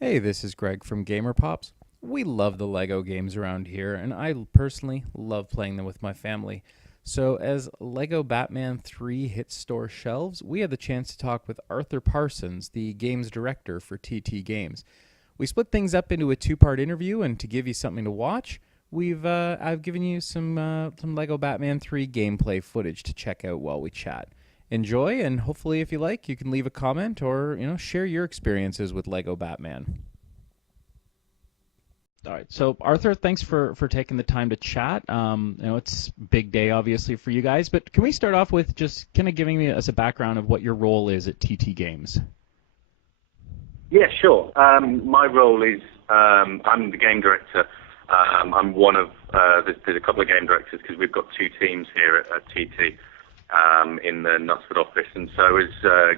Hey, this is Greg from GamerPops. We love the Lego games around here, and I personally love playing them with my family. So, as Lego Batman 3 hits store shelves, we had the chance to talk with Arthur Parsons, the games director for TT Games. We split things up into a two-part interview, and to give you something to watch, I've given you some Lego Batman 3 gameplay footage to check out while we chat. Enjoy, and hopefully, if you like, you can leave a comment or share your experiences with Lego Batman. All right. So Arthur, thanks for taking the time to chat. It's a big day obviously for you guys, but can we start off with just kind of giving me us a background of what your role is at TT Games? Yeah, sure. My role is I'm the game director. I'm one of there's a couple of game directors because we've got two teams here at TT in the Knutsford office, and so as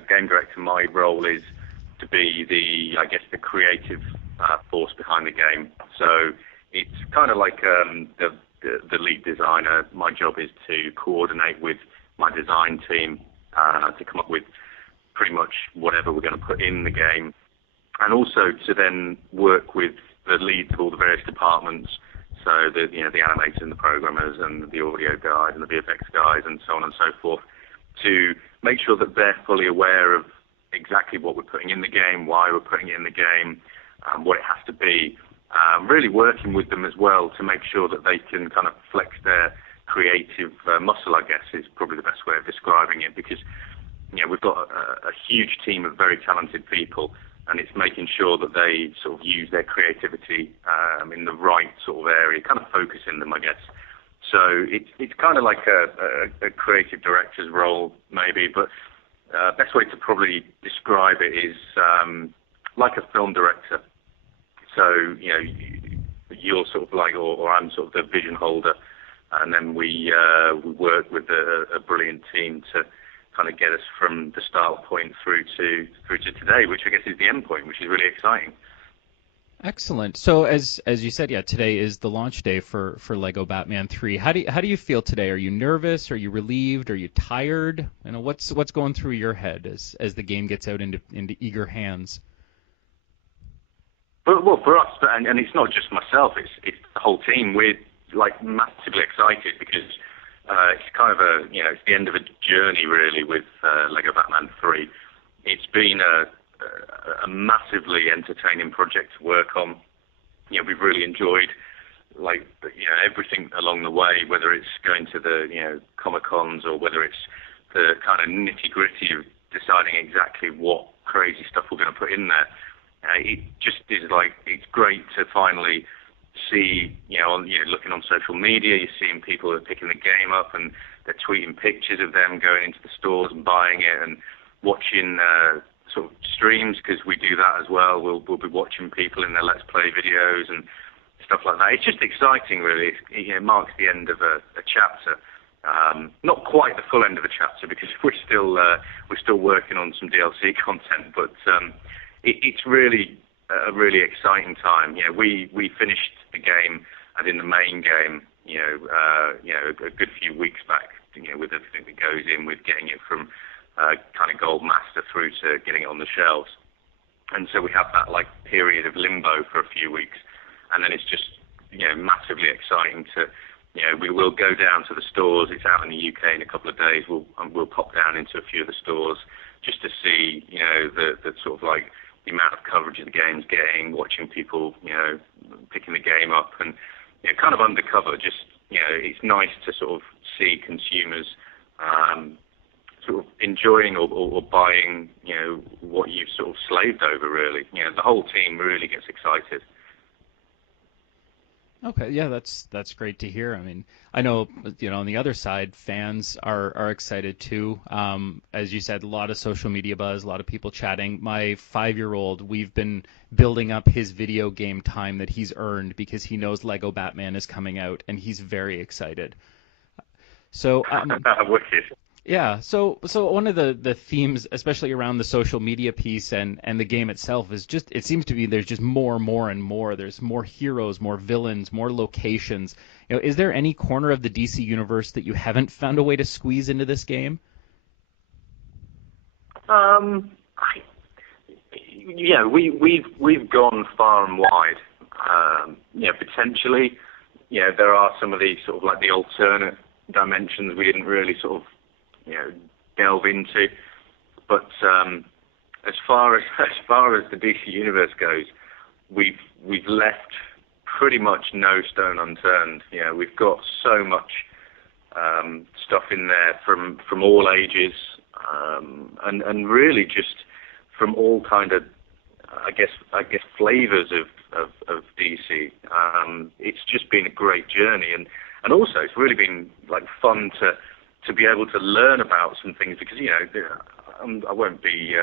game director, my role is to be the creative force behind the game. So it's kind of like the lead designer. My job is to coordinate with my design team to come up with pretty much whatever we're going to put in the game, and also to then work with the leads of all the various departments, so the animators and the programmers and the audio guys and the VFX guys and so on and so forth, to make sure that they're fully aware of exactly what we're putting in the game, why we're putting it in the game, what it has to be. Really working with them as well to make sure that they can kind of flex their creative muscle, I guess, is probably the best way of describing it, because we've got a huge team of very talented people, and it's making sure that they sort of use their creativity in the right sort of area, kind of focusing them, I guess. So it's kind of like a creative director's role, maybe, but best way to probably describe it is like a film director. So, you're sort of like, or I'm sort of the vision holder, and then we work with a brilliant team to kind of get us from the start point through to today, which I guess is the end point, which is really exciting. Excellent. So as you said, yeah, today is the launch day for Lego Batman 3. How do you feel today? Are you nervous? Are you relieved? Are you tired? What's going through your head as the game gets out into eager hands? But well, for us, and it's not just myself; it's the whole team. We're like massively excited because it's kind of it's the end of a journey really with Lego Batman 3. It's been a massively entertaining project to work on. We've really enjoyed everything along the way, whether it's going to the Comic Cons or whether it's the kind of nitty gritty of deciding exactly what crazy stuff we're going to put in there. It just is it's great to finally see, looking on social media, you're seeing people are picking the game up and they're tweeting pictures of them going into the stores and buying it, and watching sort of streams, because we do that as well. We'll be watching people in their Let's Play videos and stuff like that. It's just exciting, really. It marks the end of a chapter. Not quite the full end of a chapter, because we're still working on some DLC content, but it's really a really exciting time. We finished the game, as in the main game, a good few weeks back, with everything that goes in with getting it from kind of gold master through to getting it on the shelves. And so we have that period of limbo for a few weeks, and then it's just massively exciting to we will go down to the stores. It's out in the UK in a couple of days. We'll pop down into a few of the stores just to see the sort of the amount of coverage the game's getting, watching people picking the game up, and kind of undercover. Just it's nice to sort of see consumers sort of enjoying or buying what you've sort of slaved over, really. The whole team really gets excited. Okay, yeah, that's great to hear. I mean, I know, on the other side, fans are excited too. As you said, a lot of social media buzz, a lot of people chatting. My 5-year-old, we've been building up his video game time that he's earned because he knows Lego Batman is coming out, and he's very excited. So, Wicked. yeah, so one of the themes, especially around the social media piece and the game itself, is just it seems to be there's just more and more and more. There's more heroes, more villains, more locations. Is there any corner of the DC universe that you haven't found a way to squeeze into this game? I, we've gone far and wide. Potentially, there are some of these sort of like the alternate dimensions we didn't really sort of delve into. But as far as the DC universe goes, we've left pretty much no stone unturned. We've got so much stuff in there from all ages, and really just from all kind of I guess flavors of DC. It's just been a great journey, and also it's really been like fun to be able to learn about some things, because I won't be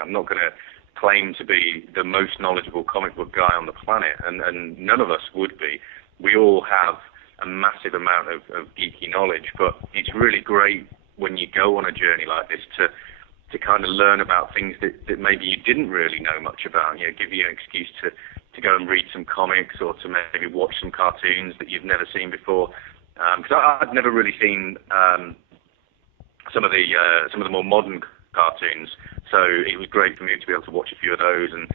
I'm not going to claim to be the most knowledgeable comic book guy on the planet, and none of us would be. We all have a massive amount of geeky knowledge, but it's really great when you go on a journey like this to kind of learn about things that maybe you didn't really know much about. Give you an excuse to go and read some comics, or to maybe watch some cartoons that you've never seen before. Because I'd never really seen some of the more modern cartoons, so it was great for me to be able to watch a few of those and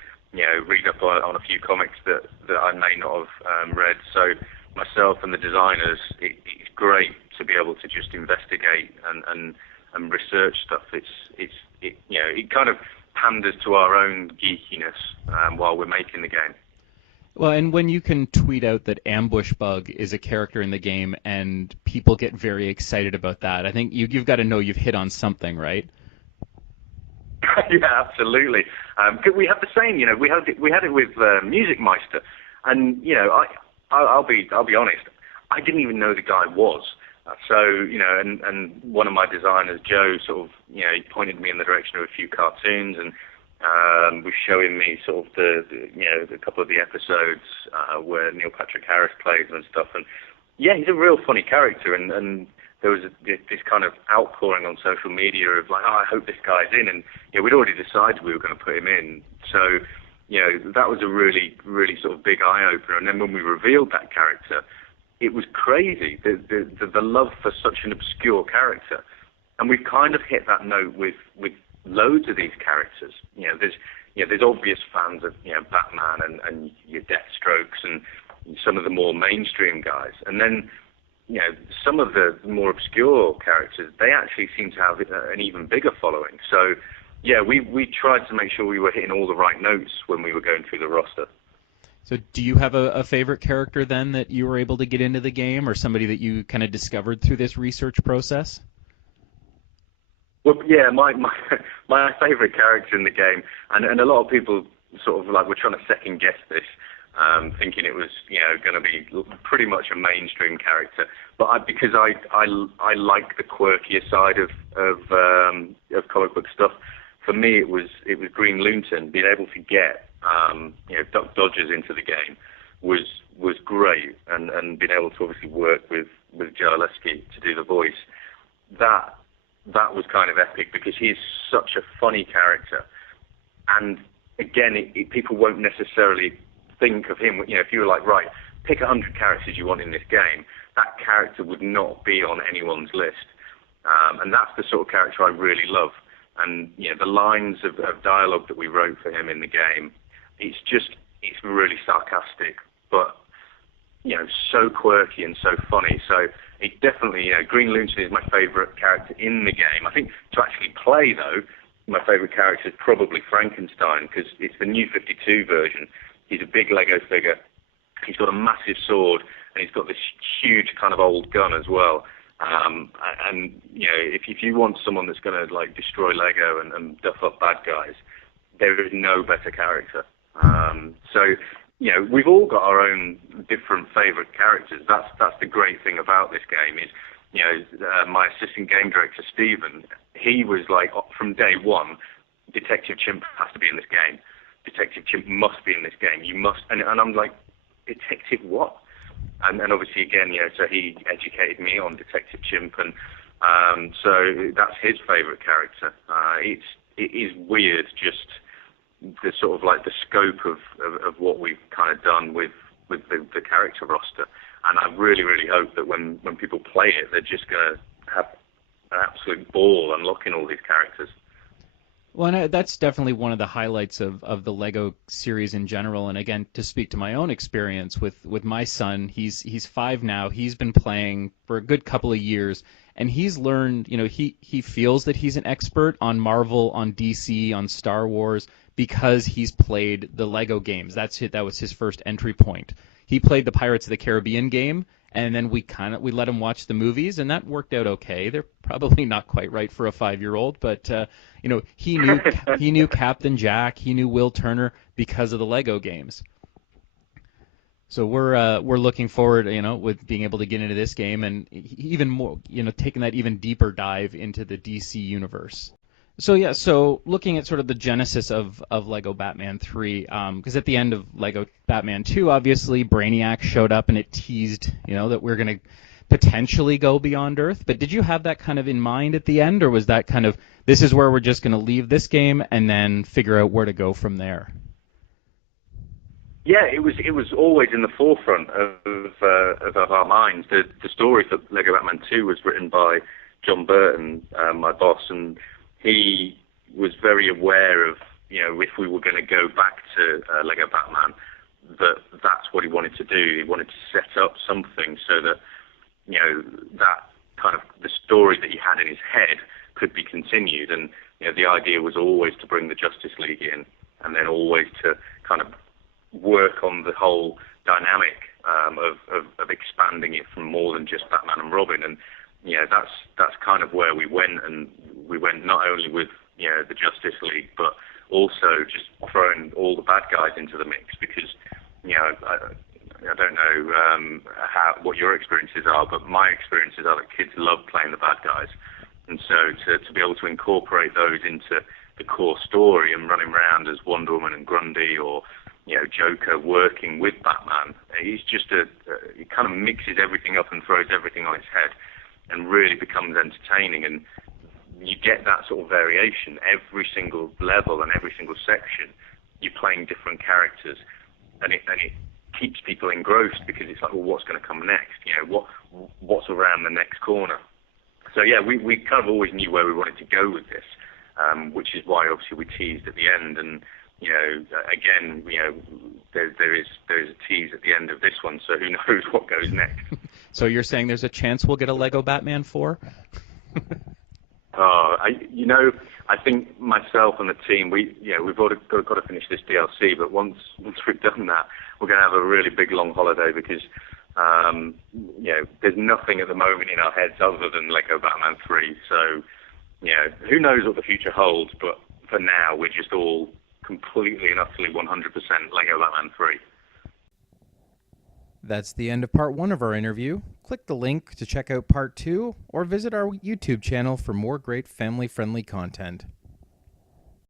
read up on a few comics that I may not have read. So myself and the designers, it's great to be able to just investigate and research stuff. It kind of panders to our own geekiness while we're making the game. Well, and when you can tweet out that Ambush Bug is a character in the game and people get very excited about that, I think you've got to know you've hit on something, right? Yeah, absolutely. We have the same. We had it with Music Meister, and I'll be honest, I didn't even know the guy was. So and one of my designers, Joe, sort of he pointed me in the direction of a few cartoons, and was showing me sort of the couple of the episodes where Neil Patrick Harris plays and stuff. And yeah, he's a real funny character, and there was this kind of outpouring on social media of like, oh, I hope this guy's in, and we'd already decided we were going to put him in. So that was a really, really sort of big eye opener. And then when we revealed that character, it was crazy, the love for such an obscure character. And we've kind of hit that note with loads of these characters. There's obvious fans of Batman and your Deathstrokes and some of the more mainstream guys, and then some of the more obscure characters, they actually seem to have an even bigger following. So yeah, we tried to make sure we were hitting all the right notes when we were going through the roster. So do you have a favorite character then that you were able to get into the game, or somebody that you kind of discovered through this research process? Well, yeah, my favorite character in the game, and a lot of people sort of like were trying to second guess this, thinking it was going to be pretty much a mainstream character. But because I like the quirkier side of comic book stuff. For me, it was Green Lantern. Being able to get Duck Dodgers into the game was great, and being able to obviously work with Joe Alessi to do the voice, that was kind of epic, because he's such a funny character. And again, people won't necessarily think of him. If you were like, right, pick 100 characters you want in this game, that character would not be on anyone's list. And that's the sort of character I really love. And the lines of dialogue that we wrote for him in the game, it's really sarcastic, but so quirky and so funny. So it definitely, Green Lantern is my favorite character in the game. I think to actually play, though, my favorite character is probably Frankenstein, because it's the new 52 version. He's a big Lego figure. He's got a massive sword, and he's got this huge kind of old gun as well. And if you want someone that's going to like destroy Lego and duff up bad guys, there is no better character. So we've all got our own different favorite characters. That's the great thing about this game is, my assistant game director Stephen, he was like from day one, Detective Chimp has to be in this game. Detective Chimp must be in this game. You must, and I'm like, Detective what? And obviously, again, so he educated me on Detective Chimp, and so that's his favourite character. It is weird, just the sort of like the scope of what we've kind of done with the character roster. And I really, really hope that when people play it, they're just going to have an absolute ball unlocking all these characters. Well, and that's definitely one of the highlights of the Lego series in general. And again, to speak to my own experience with my son, he's 5 now. He's been playing for a good couple of years, and he's learned. He feels that he's an expert on Marvel, on DC, on Star Wars because he's played the Lego games. That was his first entry point. He played the Pirates of the Caribbean game, and then we let him watch the movies, and that worked out okay. They're probably not quite right for a 5-year-old, but he knew Captain Jack, he knew Will Turner because of the Lego games. So we're looking forward, with being able to get into this game and even more, taking that even deeper dive into the DC universe. So yeah, so looking at sort of the genesis of Lego Batman 3, because at the end of Lego Batman 2, obviously Brainiac showed up and it teased, that we're going to potentially go beyond Earth. But did you have that kind of in mind at the end, or was that kind of this is where we're just going to leave this game and then figure out where to go from there? Yeah, it was always in the forefront of our minds. The story for Lego Batman 2 was written by John Burton, my boss, and he was very aware of, if we were going to go back to Lego Batman, that's what he wanted to do. He wanted to set up something so that, that kind of the story that he had in his head could be continued. And, the idea was always to bring the Justice League in, and then always to kind of work on the whole dynamic of expanding it from more than just Batman and Robin. And that's kind of where we went, and we went not only with the Justice League, but also just throwing all the bad guys into the mix, because I don't know what your experiences are, but my experiences are that kids love playing the bad guys, and so to be able to incorporate those into the core story and running around as Wonder Woman and Grundy, or Joker working with Batman, he's just he kind of mixes everything up and throws everything on his head, and really becomes entertaining. And you get that sort of variation every single level and every single section. You're playing different characters, and it keeps people engrossed, because it's like, well, what's going to come next? What's around the next corner? So yeah, we kind of always knew where we wanted to go with this, which is why obviously we teased at the end. And again, there is a tease at the end of this one, so who knows what goes next. So you're saying there's a chance we'll get a Lego Batman 4? I think myself and the team, we've got to finish this DLC, but once we've done that, we're going to have a really big long holiday, because there's nothing at the moment in our heads other than Lego Batman 3. So who knows what the future holds, but for now we're just all completely and utterly 100% Lego Batman 3. That's the end of part 1 of our interview. Click the link to check out part 2, or visit our YouTube channel for more great family-friendly content.